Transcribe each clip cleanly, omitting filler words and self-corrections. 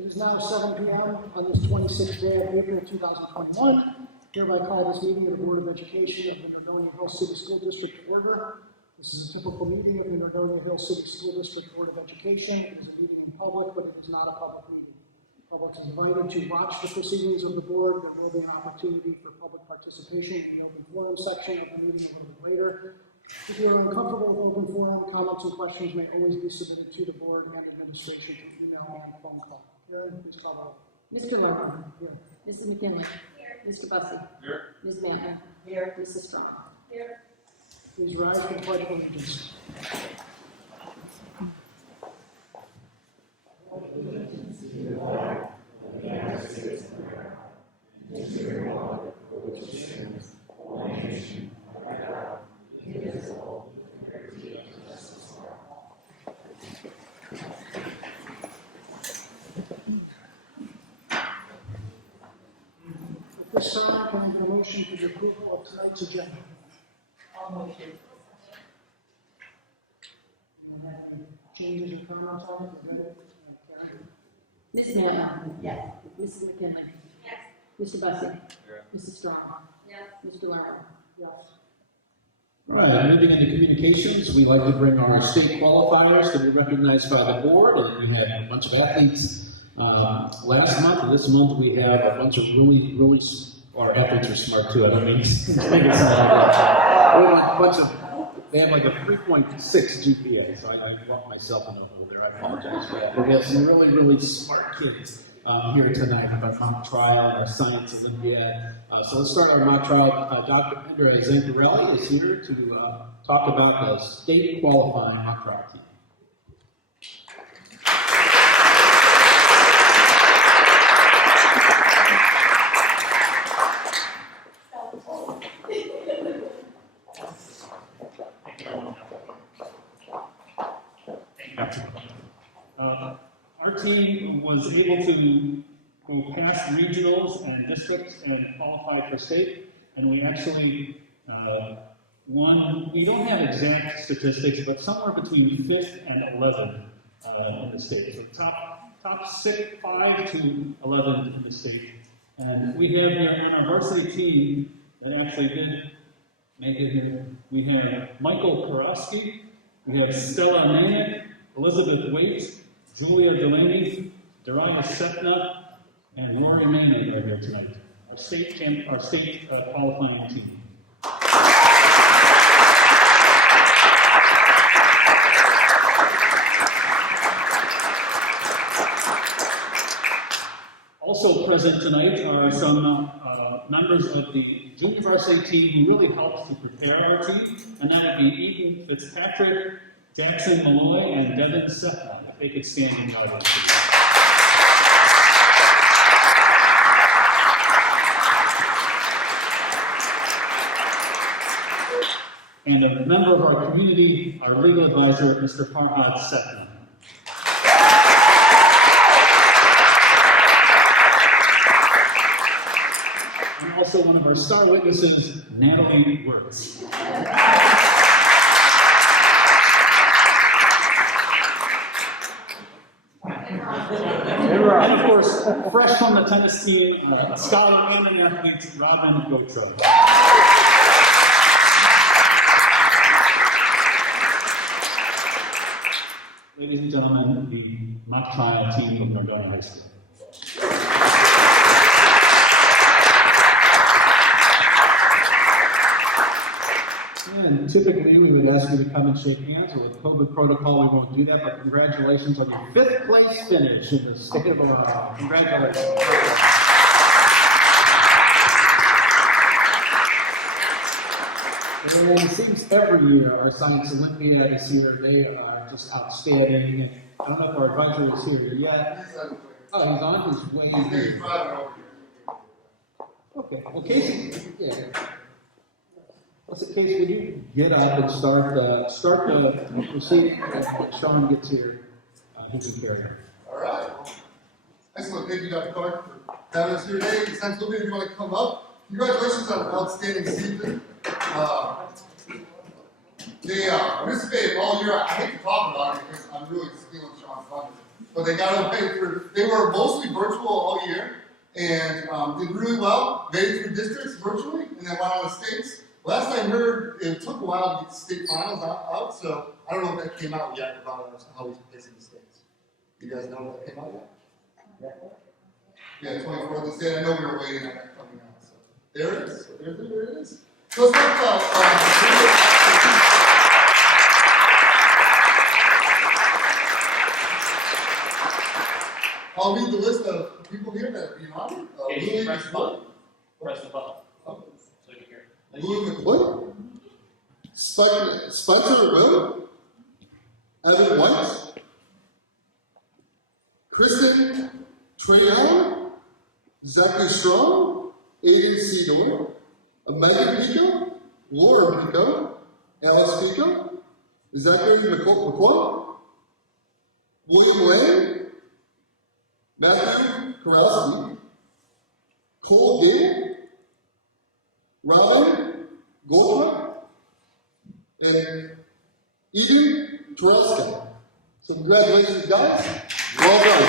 It is now 7 p.m. on this 26th day of April 2021. Hereby call this meeting of the Board of Education of the Nordonia Hills City School District to order. This is a typical meeting of the Nordonia Hills City School District Board of Education. It is a meeting in public, but it is not a public meeting. The public is invited to watch the proceedings of the board. There will be an opportunity for public participation in the open forum section of the meeting a little bit later. If you are uncomfortable with open forum, comments and questions may always be submitted to the board and administration through email and phone call. Karen, please call the roll. Mr. Lerner. Here. Mrs. McKinley. Here. Mr. Bussey. Here. Ms. Manton. Here. Mrs. Strong. Here. Please rise for the pledge of allegiance. At this time, can I have a motion for the approval of tonight's agenda? Changes or comments on it? Karen? Ms. Manton. Yes. Mrs. McKinley. Yes. Mr. Bussey. Here. Mrs. Strong. Yes. Mr. Lerner. Yes. All right, moving into communications, we like to bring our state qualifiers to be recognized by the board, and we had a bunch of athletes last month, and this month we have a bunch of really, our athletes are smart too, I don't mean to make it sound like that. We have a bunch of, they have like a 3.6 GPA, so I lump myself in over there, I apologize for that. But we have some really smart kids here tonight about mock trial and our science Olympiad. So let's start our mock trial. Dr. Andrea Zancarelli is here to talk about the state qualifying mock trial team. Our team was able to go past regionals and districts and qualify for state, and we actually won. We don't have exact statistics, but somewhere between 5th and 11th in the state. So top 6, 5 to 11 in the state. And we have here on our varsity team that actually did make it here. We have Michael Karofsky, we have Stella Manick, Elizabeth Waite, Julia Delaney, Darius Setna, and Rory Manning are here tonight. Our state qualifying team. Also present tonight are some members of the junior varsity team who really helped to prepare our team, and that would be Ethan Fitzpatrick, Jackson Malloy, and Devin Setna. If they could stand in the audience. And a member of our community, our legal advisor, Mr. Farhad Setna. And also one of our star witnesses, Natalie Wirtz. And of course, fresh from the tennis team, a scholar women athlete, Robin Gotro. Ladies and gentlemen, the mock trial team from Nordonia High School. And typically we would ask you to come and shake hands, but with COVID protocol we won't do that, but congratulations on your 5th place finish in the state of Ohio. Congratulations. And it seems every year our Science Olympiad is here. They are just outstanding. And I don't know if our advisor is here yet. Oh, he's on his way here. Okay. Well, Casey, yeah. What's the case? Would you get up and start the proceeding when Sean gets here? He can carry it. All right. Excellent. Thank you, Dr. Clark, for having us here today. Science Olympiad, if you want to come up. Congratulations on an outstanding season. They participated all year. I hate to talk about it because I'm really stealing Sean's thunder. but they got away they were mostly virtual all year, and did really well, made it through districts virtually, and then went on the states. Last I heard, it took a while to get the state finals out, so I don't know if that came out yet about how he's placing the states. You guys know if that came out yet? Yeah, 24th the state. I know we were waiting on that coming out. So there it is. There it is. So let's talk about. I'll read the list of people here that are being honored. Louis McCoy. Press the button. Oh. So you can hear. Louis McCoy. Spencer Rowe. Evan White. Kristen Trayon. Zachary Strong. Aiden C. Doyle. Megan Pico. Laura Pico. Alice Pico. Zachary McCoy. William Lane. Matthew Karowski, Cole Gable, Ryan Goldberg, and Eden Taraska. So congratulations, guys. Well done.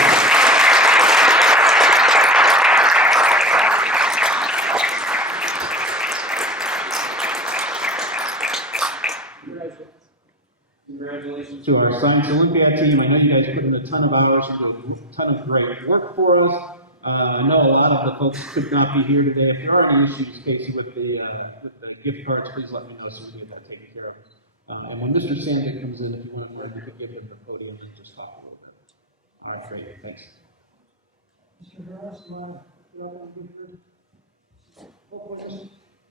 Congratulations to our Science Olympiad team. I know you guys put in a ton of hours, a ton of great work for us. I know a lot of the folks could not be here today. If there are any issues, Casey, with the gift cards, please let me know so we can get that taken care of. And when Mr. Sandin comes in, if you want to, you could give him the podium and just talk a little bit. All right, great, thanks. Mr. Harris,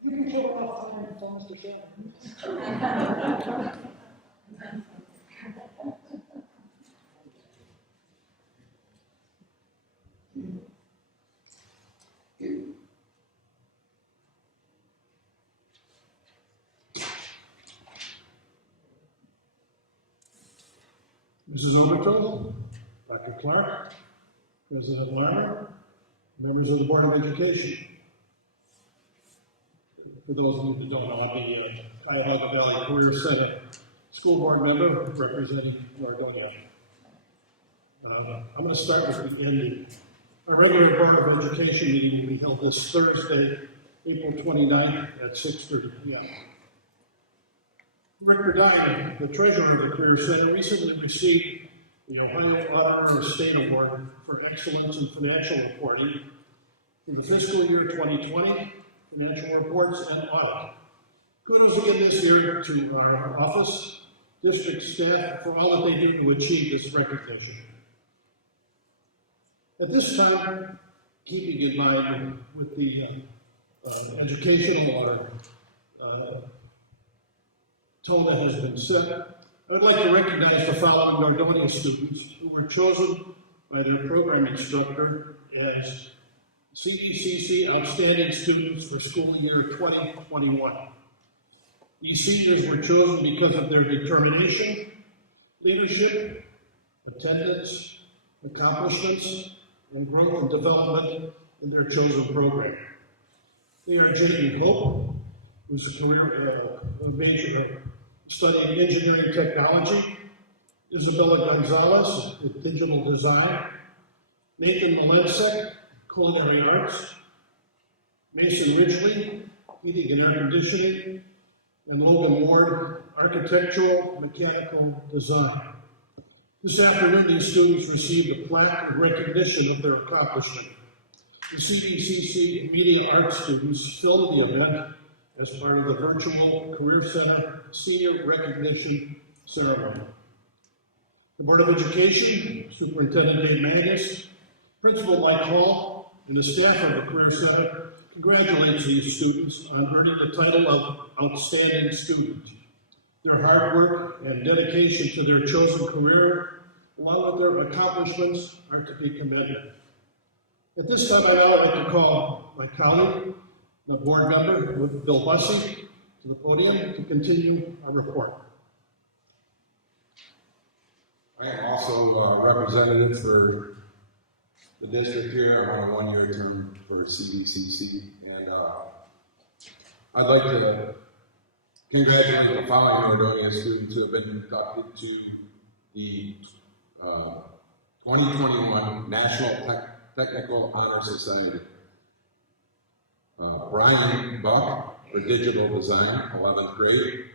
you can pull it off time for Mr. Shannon. Mrs. Overton, Dr. Clark, President Lammer, members of the Board of Education. For those of you who don't know, I'm the Cuyahoga Valley Career Center School Board member representing Nordonia. But I'm going to start with the ending. Our regular Board of Education meeting will be held this Thursday, April 29th at 6:30 p.m. Rick Dine, the treasurer of the Career Center, recently received the Ohio Auditor of State Award for Excellence in Financial Reporting for the fiscal year 2020, financial reports and audit. Kudos again this year to our office, district staff for all that they do to achieve this recognition. At this time, keeping in mind with the educational tone that has been set, I would like to recognize the following Nordonia students who were chosen by their program instructor as CDCC Outstanding Students for school year 2021. These seniors were chosen because of their determination, leadership, attendance, accomplishments, and growth and development in their chosen program. They are Jamie Hope, who's a career major studying engineering technology, Isabella Gonzalez with digital design, Nathan Malensek, culinary arts, Mason Ridgely, heating and air conditioning, and Logan Ward, architectural mechanical design. This afternoon, these students received a plaque in recognition of their accomplishment. The CDCC Media Arts students filmed the event as part of the virtual Career Center Senior Recognition Ceremony. The Board of Education, Superintendent Dave Mangus, Principal Mike Hall, and the staff of the Career Center congratulates these students on earning the title of Outstanding Student. Their hard work and dedication to their chosen career, along with their accomplishments, are to be commended. At this time, I'd like to call my colleague, the board member, Bill Bussey, to the podium to continue our report. I am also a representative for the district here on a one-year term for CDCC, and I'd like to congratulate the following Nordonia students who have been inducted to the 2021 National Technical Honor Society. Brian Buck for digital design, 11th grade.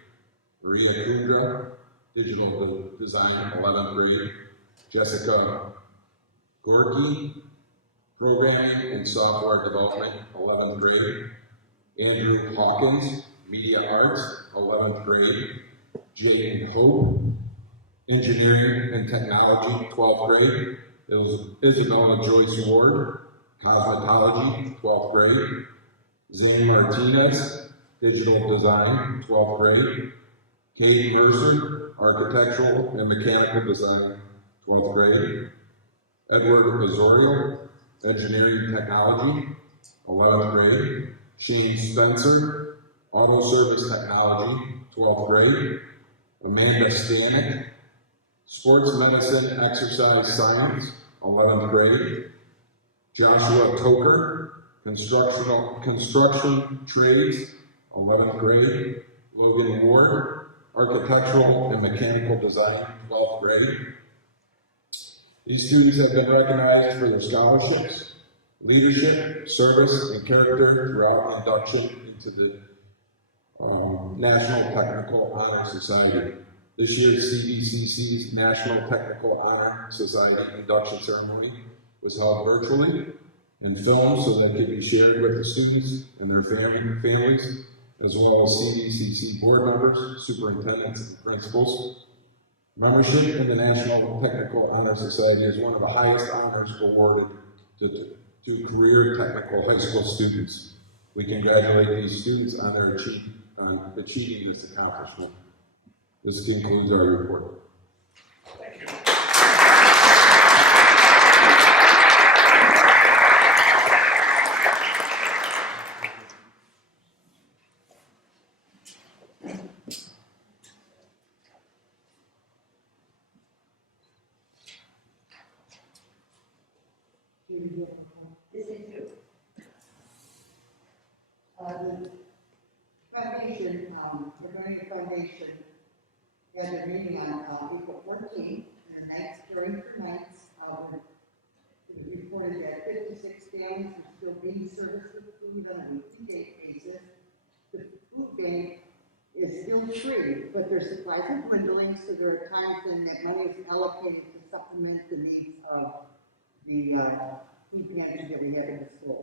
Maria Kundra, digital design, 11th grade. Jessica Gorky, programming and software development, 11th grade. Andrew Hawkins, media arts, 11th grade. Jane Hope, engineering and technology, 12th grade. Isabella Joyce Ward, cosmetology, 12th grade. Zane Martinez, digital design, 12th grade. Kate Mercer, architectural and mechanical design, 12th grade. Edward Azorio, engineering technology, 11th grade. Shane Spencer, auto service technology, 12th grade. Amanda Stanek, sports medicine exercise science, 11th grade. Joshua Toker, construction trades, 11th grade. Logan Ward, architectural and mechanical design, 12th grade. These students have been recognized for their scholarships, leadership, service, and character throughout induction into the National Technical Honor Society. This year's CVCC's National Technical Honor Society induction ceremony was held virtually and filmed so that it could be shared with the students and their families, as well as CVCC board members, superintendents, and principals. Membership in the National Technical Honor Society is one of the highest honors awarded to career technical high school students. We congratulate these students on their achieving this accomplishment. This concludes our report. Thank you. This is you. The foundation, the Learning Foundation, had a meeting on April 14th, and nights, during the nights, it reported that 56 families were still being serviced with food on a weekly basis. The food bank is still free, but their supplies are dwindling, so there are times when that money is allocated to supplement the needs of the food pantry that we have in the school.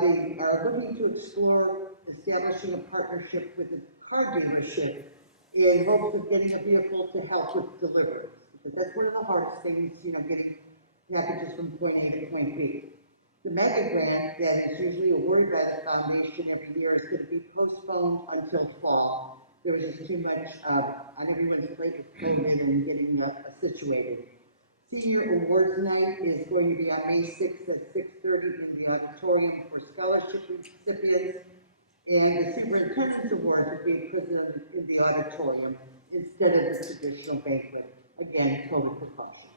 They are looking to explore establishing a partnership with a car dealership in hopes of getting a vehicle to help with deliveries. Because that's one of the hardest things, getting packages from point A to point B. The mega grant that is usually awarded by the foundation every year is going to be postponed until fall. There is just too much on everyone's plate with COVID and getting situated. Senior Awards Night is going to be on May 6th at 6:30 in the auditorium for scholarship recipients, and the Superintendent's Award will be presented in the auditorium instead of the traditional banquet. Again, COVID precautions.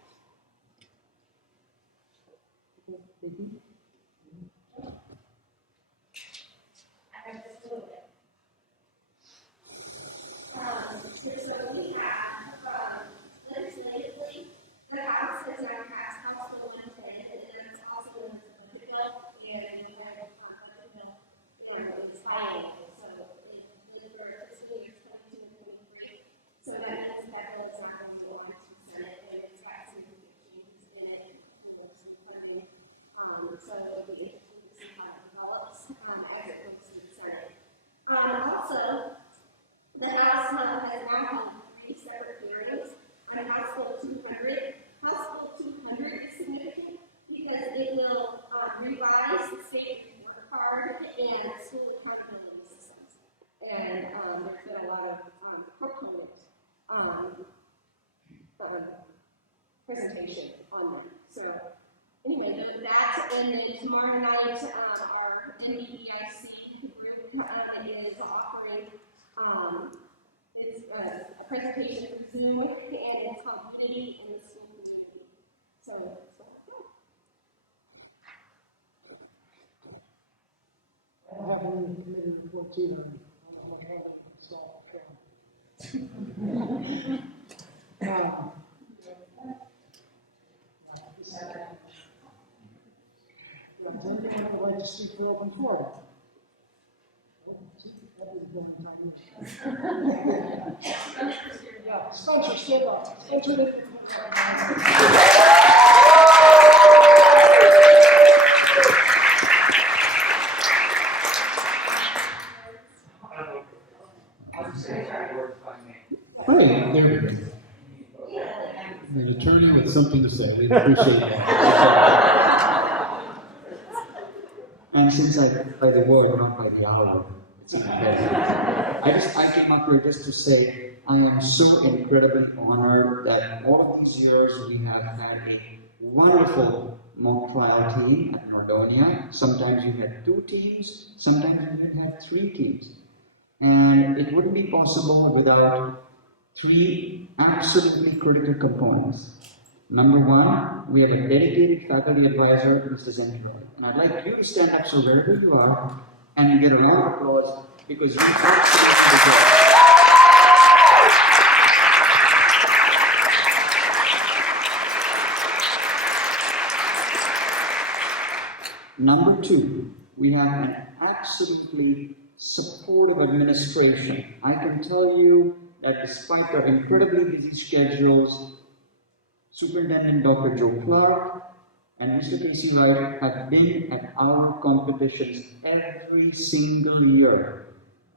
So we have, legislatively, the House has now passed House Bill 110, and then it's also in the budget bill, and we have a budget bill, it's biannual, so it's for fiscal year 22 and 23. So that means that bill is not going to go on to the Senate, and it's got some changes in it, some funding. So it'll be interesting to see how it develops as it goes to the Senate. Also, the House has now held 3 separate hearings on House Bill 200. House Bill 200 is significant because it will revise the state report card and school accountability systems. And there's been a lot of proponent presentation on that. So anyway, that, and then tomorrow night our NEBIC group is offering is a presentation for Zoom, and it's called Unity in the School Community. So I don't have any committee reports either. like to speak for open forum? Yeah, Spencer, stand up. Spencer, Right, there we go. An attorney with something to say. We appreciate that. And since I by the word, not by the hour, it's even better. I came up here just to say I am so incredibly honored that all of these years we have had a wonderful mock trial team at Nordonia. Sometimes we had 2 teams, sometimes we had 3 teams. And it wouldn't be possible without 3 absolutely critical components. Number 1, we have a dedicated faculty advisor, Mr. Zenhor. And I'd like you to stand up so wherever you are and get a round of applause because you absolutely deserve it. Number 2, we have an absolutely supportive administration. I can tell you that despite our incredibly busy schedules, Superintendent Dr. Joe Clark and Mr. Casey Wright have been at our competitions every single year.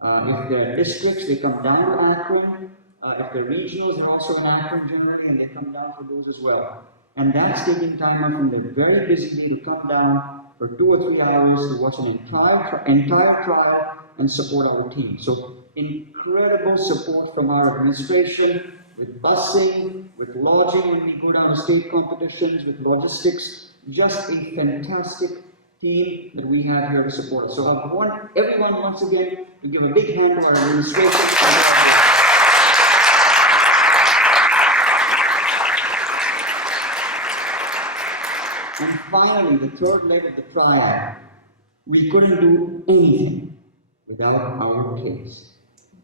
If they're districts, they come down to Akron. If they're regionals, they're also in Akron generally, and they come down for those as well. And that's taking time out from their very busy day to come down for 2 or 3 hours to watch an entire trial and support our team. So incredible support from our administration, with busing, with lodging when we go down to state competitions, with logistics. Just a fantastic team that we have here to support us. So I want everyone once again to give a big hand to our administration. And finally, the third leg of the trial, we couldn't do anything without our kids.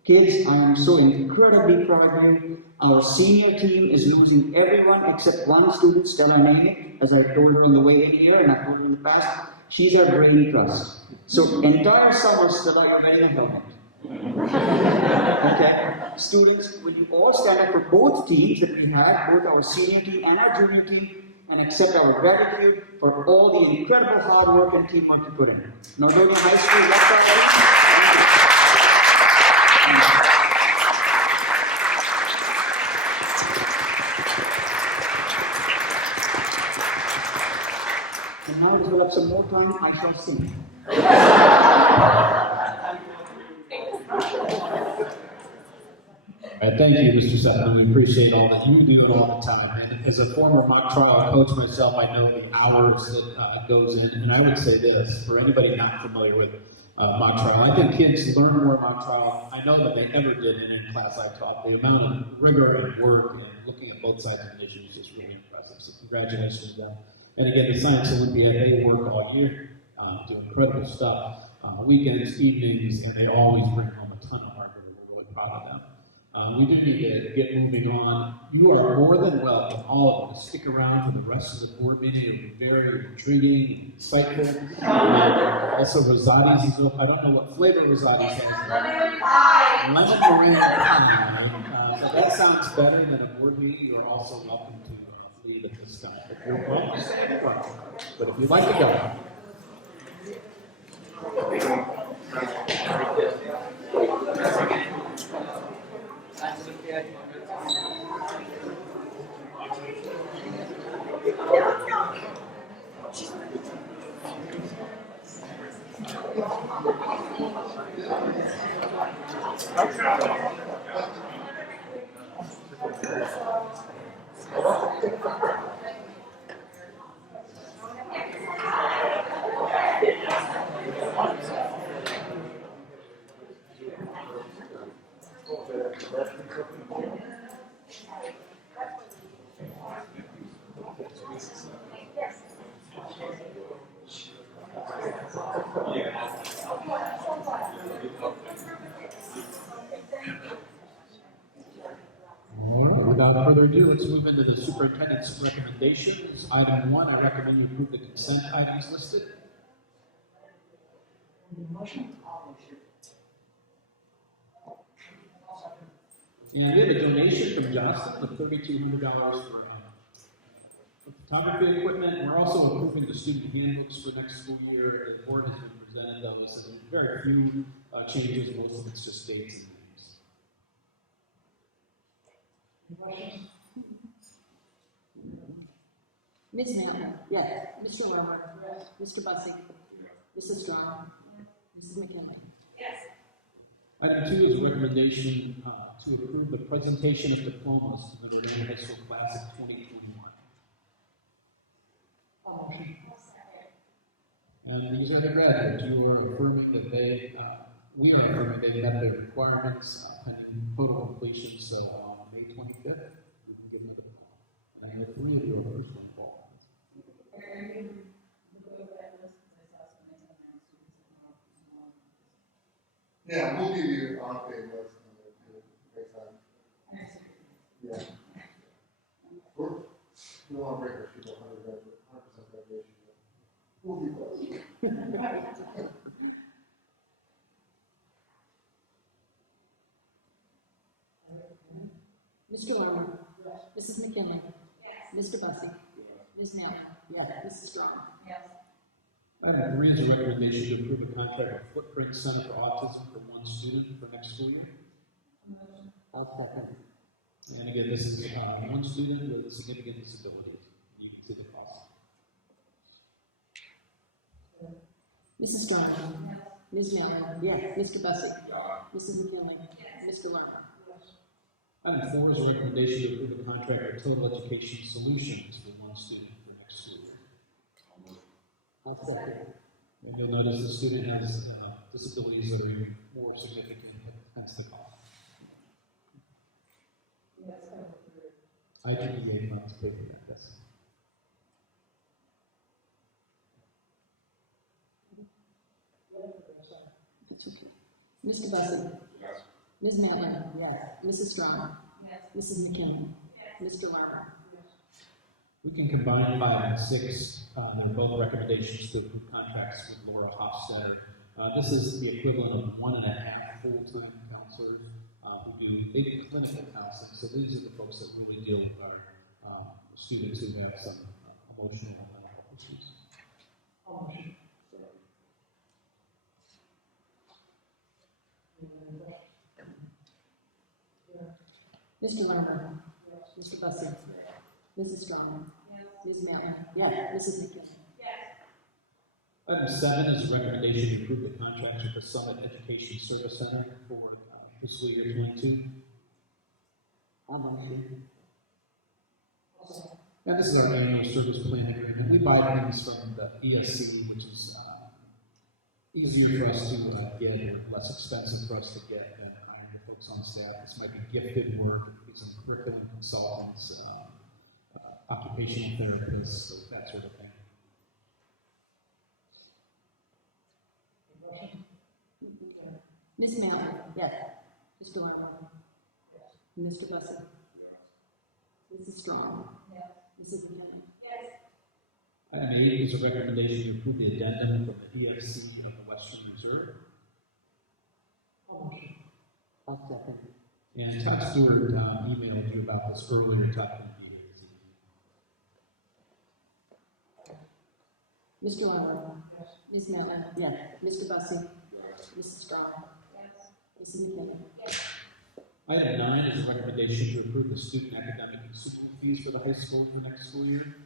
Kids, I am so incredibly proud of you. Our senior team is losing everyone except one student, Stella Name, as I told her on the way in here, and I told her in the past, she's our brain trust. So entire summer, Stella, you're wearing a helmet. Okay? Students, will you all stand up for both teams that we have, both our senior team and our junior team, and accept our gratitude for all the incredible hard work and teamwork you put in. Nordonia High School, that's all. And now if we'll have some more time, I shall sing. All right, thank you, Mr. Sutton. We appreciate all that you do all the time. And as a former mock trial coach myself, I know the hours that goes in. And I would say this, for anybody not familiar with mock trial, I think kids learn more mock trial, I know, than they ever did in any class I taught. The amount of rigor and work and looking at both sides of the issues is really impressive. So congratulations to them. And again, the Science Olympiad, they work all year, do incredible stuff. Weekends, evenings, and they always bring home a ton of hard work. We're really proud of them. We do need to get moving on. You are more than welcome, all of them, to stick around for the rest of the board meeting. It will be very intriguing, insightful. Also, Rosati's is open. I don't know what flavor Rosati's has. Lemon pie. Lemon meringue pie. So that sounds better than a board meeting. You're also welcome to leave at this time. If you're welcome to stay, you're welcome. But if you'd like to go. Without further ado, let's move into the superintendent's recommendations. Item 1, I recommend you approve the consent items listed. Motion? And we have a donation from Johnson of $3,200 for photography equipment. We're also improving the student handbooks for next school year. The board has been presented those, and very few changes. Most of it's just dates and names. Any questions? Ms. Manley? Yes. Mr. Lerner? Yes. Mr. Bussey? Mrs. Strong? Mrs. McKinley? Yes. Item 2 is a recommendation to approve the presentation of diplomas to the Northern High School Class of 2021. And these are the graduates. You are affirming that we are affirming they met their requirements, pending photo completions on May 25th. We can give them the diploma. And I know 3 of you are first one involved. Yeah, we'll give you on pay list. Next time. Yeah. We want to break our sheet 100% graduation. We'll be close. Mr. Lerner? Yes. Mrs. McKinley? Yes. Mr. Bussey? Ms. Manley? Yes. Mrs. Strong? Yes. Item 3 is a recommendation to approve a contract with Footprint Center for Autism for 1 student for next school year. I'll second. And again, this is 1 student with significant disabilities. You can see the cost. Mrs. Strong? Yes. Ms. Manley? Yes. Mr. Bussey? Mrs. McKinley? Yes. Mr. Lerner? Item 4 is a recommendation to approve a contract with Total Education Solutions for 1 student for next school year. I'll second. And you'll notice the student has disabilities that are even more significant, hence the cost. IGDA funds pay for that, yes. Mr. Bussey? Yes. Ms. Manley? Yes. Mrs. Strong? Yes. Mrs. McKinley? Yes. Mr. Lerner? We can combine 5 and 6. They're both recommendations to approve contracts with Laura Hofstadter. This is the equivalent of 1.5 full-time counselors they do clinical counseling. So these are the folks that really deal with our students who have some emotional and mental health issues. Mr. Lerner? Yes. Mr. Bussey? Mrs. Strong? Ms. Manley? Yes. Mrs. McKinley? Item 7 is a recommendation to approve the contract with the Summit Education Service Center for fiscal year 22. I'll motion. And this is our annual service plan agreement. We buy things from the ESC, which is easier for us to get, or less expensive for us to get than hiring the folks on staff. This might be gifted work, it could be some curriculum consultants, occupational therapists, so that sort of thing. Ms. Manley? Yes. Mr. Lerner? Yes. Mr. Bussey? Yes. Mrs. Strong? Yes. Mrs. McKinley? Yes. Item 8 is a recommendation to approve the addendum from the ESC of the Western Reserve. I'll second. And Todd Stewart emailed you about this earlier, talking to you. Mr. Lerner? Yes. Ms. Manley? Yes. Mr. Bussey? Yes. Mrs. Strong? Yes. Mrs. McKinley? Yes. Item 9 is a recommendation to approve the student academic and school fees for the high school for next school year.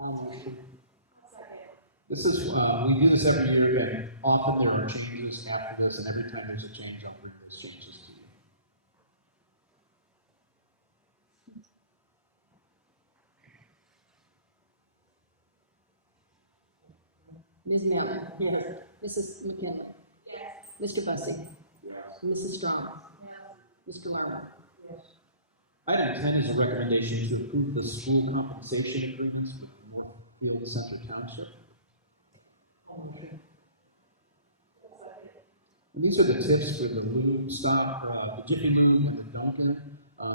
I'll motion. This is, we do this every year, and often there are changes after this, and every time there's a change, I'll bring those changes to you. Ms. Manley? Yes. Mrs. McKinley? Yes. Mr. Bussey? Yes. Mrs. Strong? Yes. Mr. Lerner? Yes. Item 10 is a recommendation to approve the school compensation agreements with Northfield Center Township. And these are the tips for the Loom stop, the Jiffy Lube and the Dunkin'.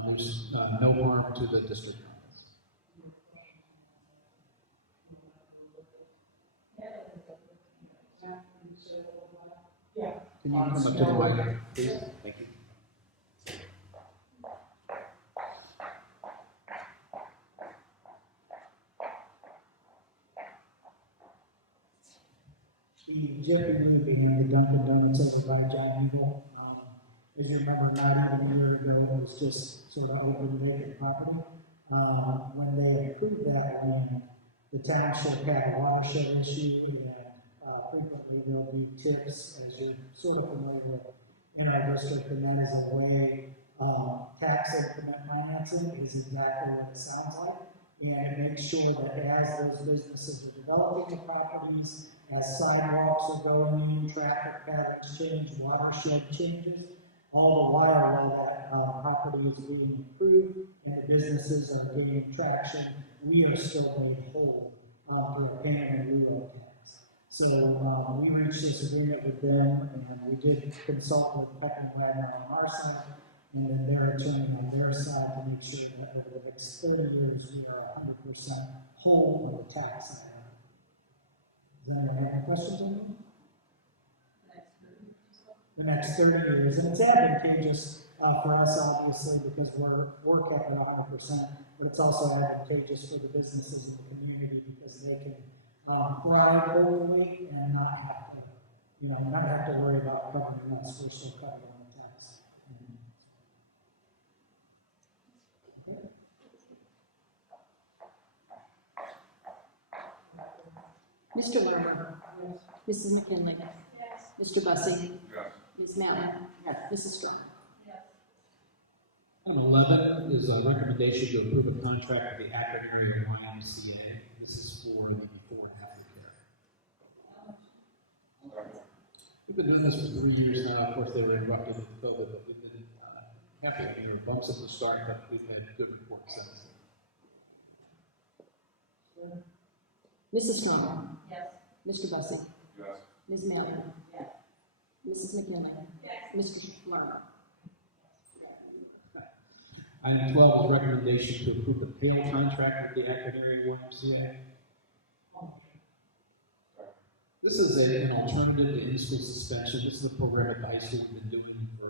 There's no harm to the district office. Can you come up to the mic, please? Thank you. The Jeffrey Lee began the Dunkin' Donuts over by John Eagle. As you remember, not even a year ago, it was just sort of open vacant property. When they approved that land, the township had a watershed issue, and frequently there'll be tips, as you're sort of familiar with in our district, and that is a way tax increment financing is exactly what it sounds like. And it makes sure that as those businesses are developing the properties, as sidewalks are going in, traffic patterns change, watershed changes, all the while that property is being improved and the businesses are gaining traction, we are still made whole through a payment in lieu of tax. So we reached this agreement with them, and we did consult with Peck and Wagner on our side, and then their attorney on their side to make sure that over the next 30 years we are 100% whole of the tax. Does anyone have any questions on that? The next 30 years, and it's advantageous for us, obviously, because we're kept at 100%, but it's also advantageous for the businesses in the community because they can thrive locally and not have to, not have to worry about covering us. We're still covering the tax. Mr. Lerner. Mrs. McKinley. Mr. Bussey. Ms. Mountain. Mrs. Strong. Item 11 is a recommendation to approve a contract with the Akron Area YMCA. This is for the before and after care. We've been doing this for 3 years now. Of course, they were interrupted with COVID, but we've been happy. There were bumps at the start, but we've had good reports since. Mrs. Strong. Yes. Mr. Bussey. Yes. Ms. Mountain. Mrs. McKinley. Mr. Lerner. Item 12 is recommendation to approve the PAIL contract with the Akron Area YMCA. This is an alternative to in-school suspension. This is a program at the high school we've been doing for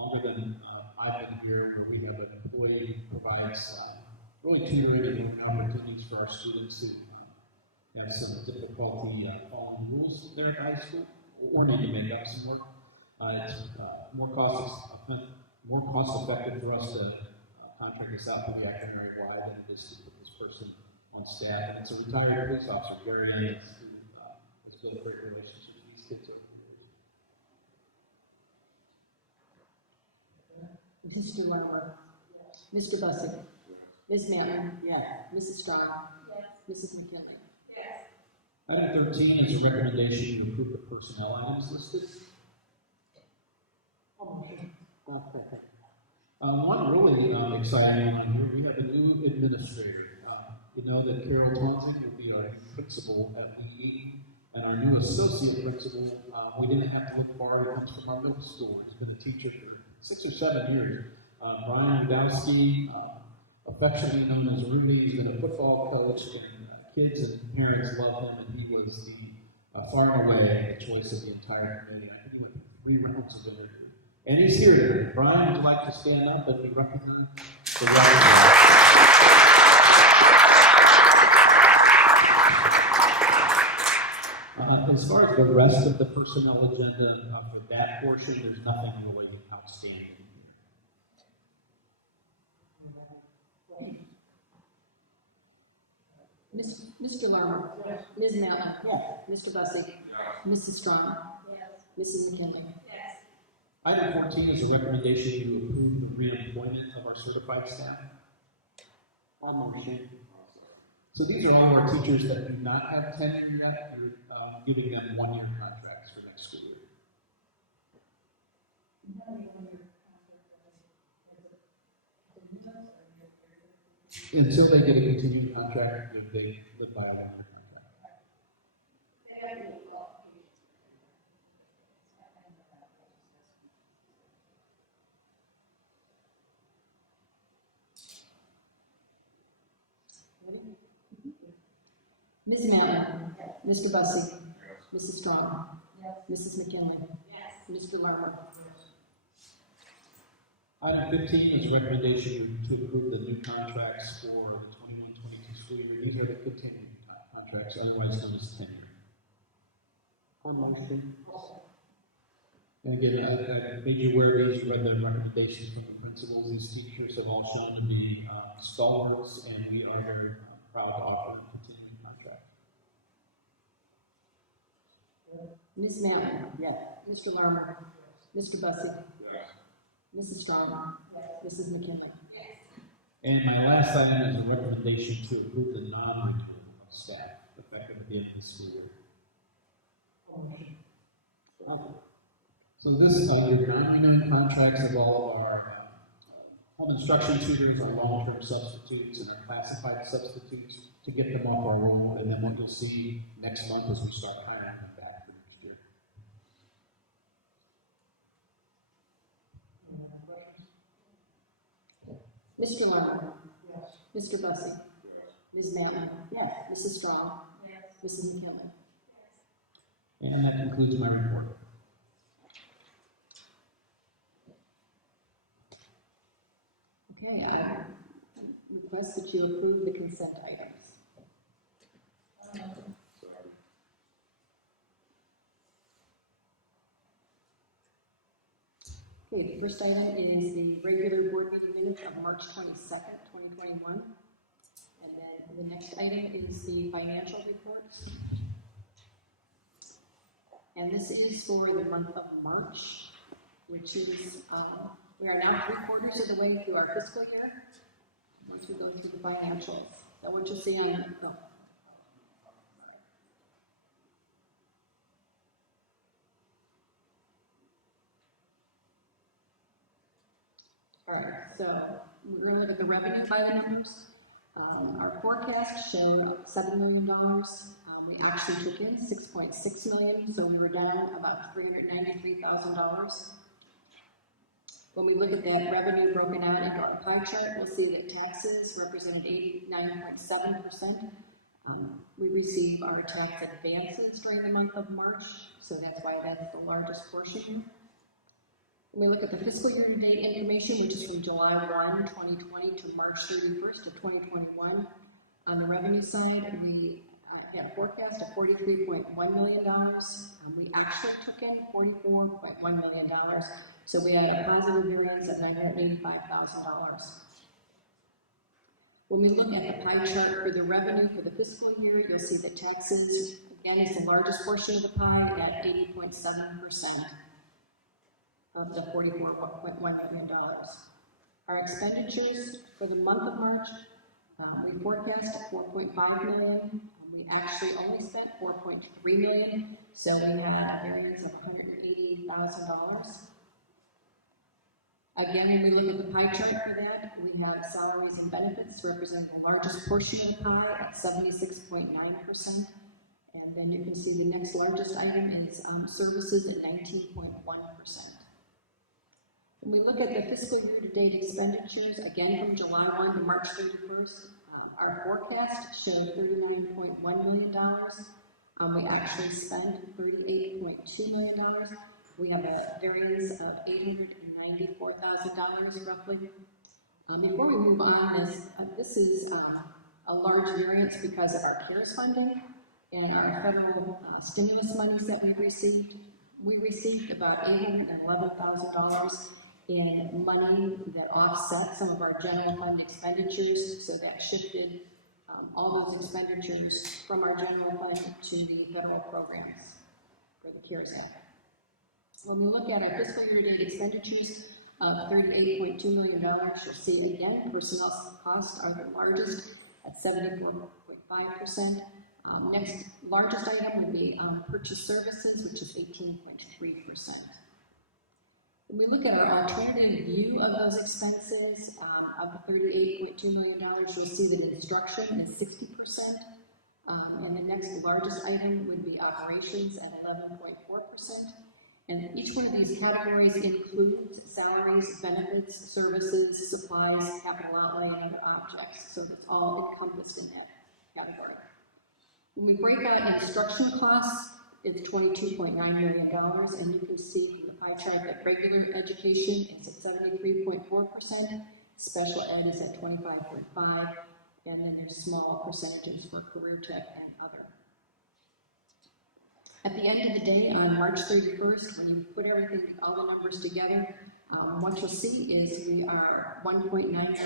longer than I've been here, where we have an employee who provides really tutoring and learning opportunities for our students who have some difficulty following rules there at high school, or need to make up some work. It's more cost effective for us to contract this out to the Akron Area wide than it is to put this person on staff. And it's a retired police officer, Gary Yates, who has built a great relationship with these kids over the years. Mr. Lerner. Mr. Bussey. Ms. Mountain. Mrs. Strong. Mrs. McKinley. Item 13 is a recommendation to approve the personnel items listed. One really exciting one here, we have a new administrator. You know that Carol Thompson will be our principal at EE, and our new associate principal, we didn't have to look far, it comes from our middle school. He's been a teacher for 6 or 7 years. Brian Rudowski, affectionately known as Rudy, he's been a football coach, and kids and parents love him, and he was the far and away the choice of the entire committee. I think he went through 3 rounds of interviews. And he's here today. Brian, would you like to stand up and be recognized? As far as the rest of the personnel agenda for that portion, there's nothing really outstanding. Mr. Lerner. Ms. Mountain. Mr. Bussey. Mrs. Strong. Mrs. McKinley. Item 14 is a recommendation to approve the reemployment of our certified staff. So these are all our teachers that do not have tenure yet. We're giving them 1-year contracts for next school year. Until they get a continued contract, if they live by a 1-year contract. Ms. Mountain. Mr. Bussey. Mrs. Strong. Mrs. McKinley. Mr. Lerman. Item 15 is recommendation to approve the new contracts for the 21-22 school year. These are the continuing contracts, otherwise known as tenure. And again, I made you aware of these, read the recommendations from the principals. These teachers have all shown to be stalwarts, and we are very proud to offer a continuing contract. Ms. Mann. Yes. Mr. Lerman. Mr. Bussey. Mrs. Strong. Mrs. McKinley. And my last item is a recommendation to approve the non-renewal of staff effective at the end of the school year. So this is your non-renewing contracts of all of our home instruction tutors, our long-term substitutes, and our classified substitutes to get them off our roll. And then what you'll see next month as we start hiring them back for next year. Mr. Lerman. Yes. Mr. Bussey. Yes. Ms. Mann. Yes. Mrs. Strong. Yes. Mrs. McKinley. And that concludes my report. Okay, I request that you approve the consent items. Okay, the first item is the regular board meeting minutes of March 22nd, 2021. And then the next item is the financial reports. And this is for the month of March, which is, we are now 3/4 of the way through our fiscal year. Once we go through the financials, that what you'll see on the, All right, so we're going to look at the revenue by the numbers. Our forecast showed $7 million. We actually took in $6.6 million, so we were down about $393,000. When we look at that revenue broken out into our pie chart, we'll see that taxes represented 89.7%. We receive our tax advances during the month of March, so that's why that's the largest portion. When we look at the fiscal year to date information, which is from July 1, 2020 to March 31st of 2021, on the revenue side, we had a forecast of $43.1 million. We actually took in $44.1 million. So we had a positive variance of $985,000. When we look at the pie chart for the revenue for the fiscal year, you'll see that taxes, again, is the largest portion of the pie at 80.7% of the $44.1 million. Our expenditures for the month of March, we forecast $4.5 million. We actually only spent $4.3 million, so we had a variance of $180,000. Again, when we look at the pie chart for that, we have salaries and benefits representing the largest portion of the pie at 76.9%. And then you can see the next largest item is services at 19.1%. When we look at the fiscal year-to-date expenditures, again from July 1 to March 31st, our forecast showed $39.1 million. We actually spent $38.2 million. We have a variance of $894,000 roughly. Before we move on, this is a large variance because of our CARES funding and our federal stimulus monies that we've received. We received about $811,000 in money that offset some of our general fund expenditures, so that shifted all those expenditures from our general fund to the federal programs for the CARES Act. When we look at our fiscal year-to-date expenditures of $38.2 million, you'll see again personnel costs are the largest at 74.5%. Next largest item would be purchase services, which is 18.3%. When we look at our alternative view of those expenses, of the $38.2 million, you'll see that instruction is 60%, and the next largest item would be operations at 11.4%. And each one of these categories includes salaries, benefits, services, supplies, capital outlay, and objects, so it's all encompassed in that category. When we break out instruction costs, it's $22.9 million, and you can see from the pie pie chart that regular education is at 73.4%, special ed is at 25.5%, and then there's small percentages for career tech and other. At the end of the day, on March 31st, when you put everything, all the numbers together, what you'll see is we are $1.9 million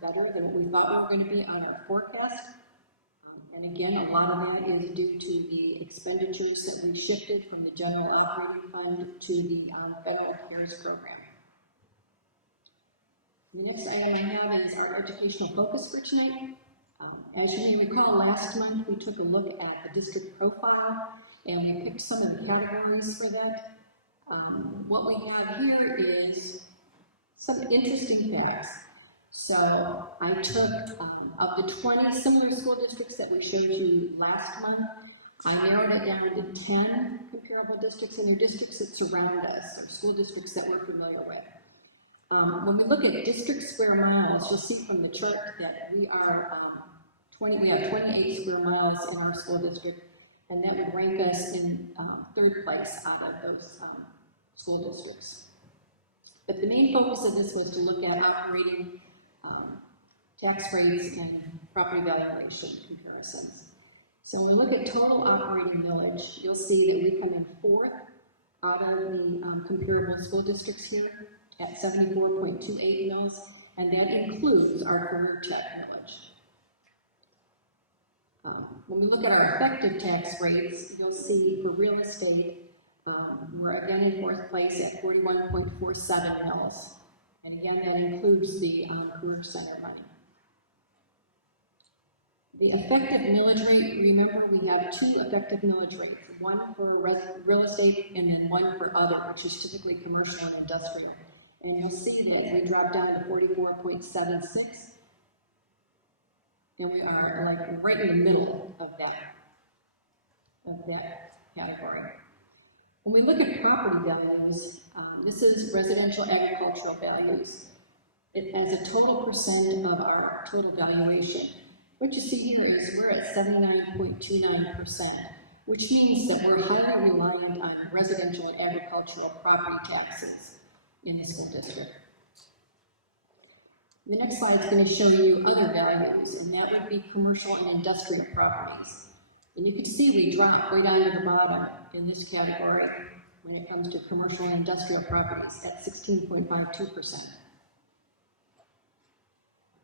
better than what we thought we were going to be on our forecast. And again, a lot of that is due to the expenditures that we shifted from the general operating fund to the federal CARES program. The next item I have is our educational focus for tonight. As you may recall, last month we took a look at the district profile and we picked some of the categories for that. What we have here is some interesting facts. So I took, of the 20 similar school districts that we showed you last month, I narrowed it down to 10 comparable districts, and they're districts that surround us, or school districts that we're familiar with. When we look at district square miles, you'll see from the chart that we are we have 28 square miles in our school district, and that would rank us in third place out of those school districts. But the main focus of this was to look at operating tax rates and property valuation comparisons. So when we look at total operating millage, you'll see that we come in fourth out of the comparable school districts here at 74.28 mils, and that includes our career tech millage. When we look at our effective tax rates, you'll see for real estate, we're again in fourth place at 41.47 mils. And again, that includes the career center money. The effective millage rate, remember we have two effective millage rates, one for real estate and then one for other, which is typically commercial and industrial. And you'll see that we dropped down to 44.76. And we are like right in the middle of that category. When we look at property values, this is residential agricultural values. It as a total percent of our total valuation. What you see here is we're at 79.29%, which means that we're highly reliant on residential and agricultural property taxes in the school district. The next slide is going to show you other values, and that would be commercial and industrial properties. And you can see we drop way down to the bottom in this category when it comes to commercial and industrial properties at 16.52%.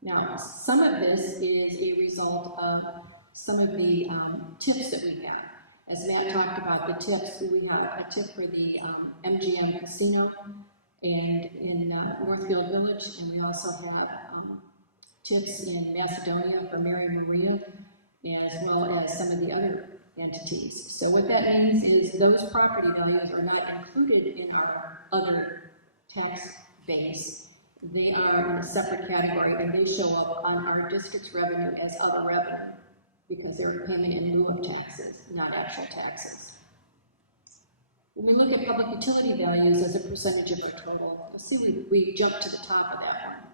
Now, some of this is a result of some of the tips that we have. As Matt talked about the tips, we have a tip for the MGM Casino and in Northfield Village, and we also have tips in Macedonia for Mary Maria, as well as some of the other entities. So what that means is those property values are not included in our other tax base. They are in a separate category, and they show up on our district's revenue as other revenue because they're payment in lieu of taxes, not actual taxes. When we look at public utility values as a percentage of our total, you'll see we jump to the top of that one.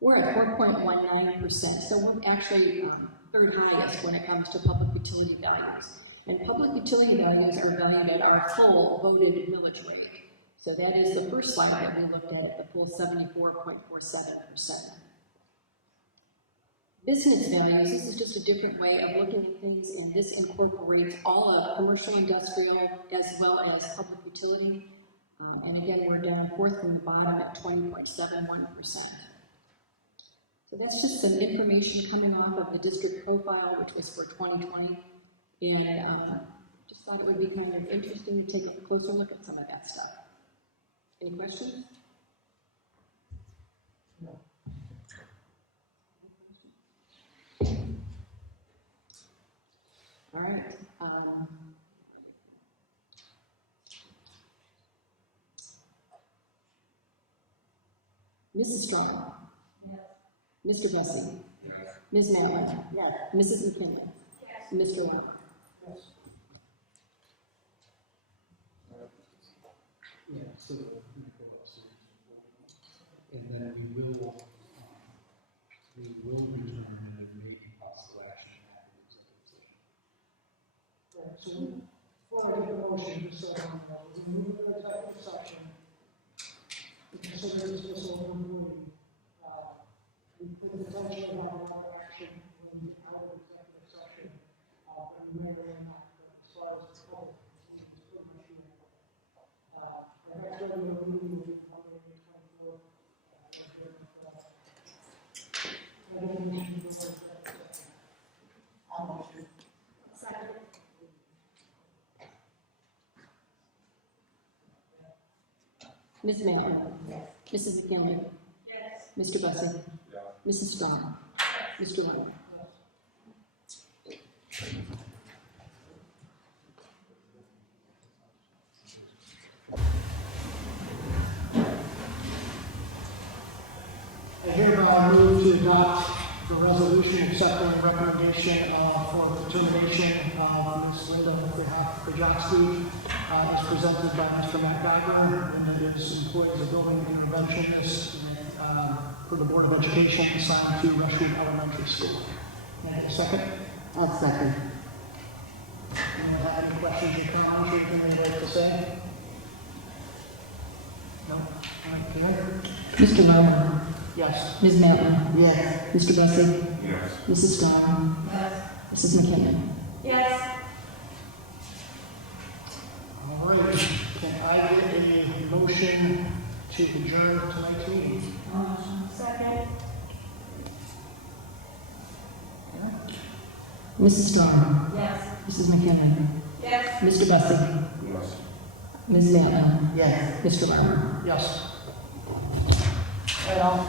We're at 4.19%, so we're actually third highest when it comes to public utility values. And public utility values are valued at our full voted millage rate. So that is the first slide that we looked at the full 74.47%. Business values, this is just a different way of looking at things, and this incorporates all of commercial, industrial, as well as public utility. And again, we're down fourth from the bottom at 20.71%. So that's just some information coming off of the district profile, which was for 2020. And just thought it would be kind of interesting to take a closer look at some of that stuff. Any questions? No. All right. Mrs. Strong? Yes. Mr. Bessie? Yes. Ms. Matlin? Yes. Mrs. McKinley? Yes. Mr. Walker? Yes. Yeah, so, and then we will return and make possible action after the executive session. So, before I make a motion, just so everyone knows, we move to executive session. We consider dismissal of an employee. We put the intention of having another action when we out of executive session, but we may or may not, but as far as the whole, we pretty much do it. Our next regular meeting will be Monday, May 24th. I'll motion. Second. Ms. Malin? Mrs. McKinley? Mr. Bussey? Mrs. Strong? Mr. Lerner? I hereby move to adopt the resolution accepting the recommendation for the termination of Ms. Linda Krajewski as presented by Mr. Matt Geiger, and it is employed as a building interventionist for the Board of Education assigned to Rushwood Elementary School. May I have a second? I'll second. Anyone have any questions or comments, or anything they'd like to say? No? Okay. Mr. Lerner? Yes. Ms. Malin? Yes. Mr. Bussey? Mrs. Strong? Mrs. McKinley? Yes. All right, can I get a motion to adjourn tonight's meeting? Second. Mrs. Strong? Yes. Mrs. McKinley? Yes. Mr. Bussey? Ms. Malin? Yes. Mr. Lerner? Yes. All right,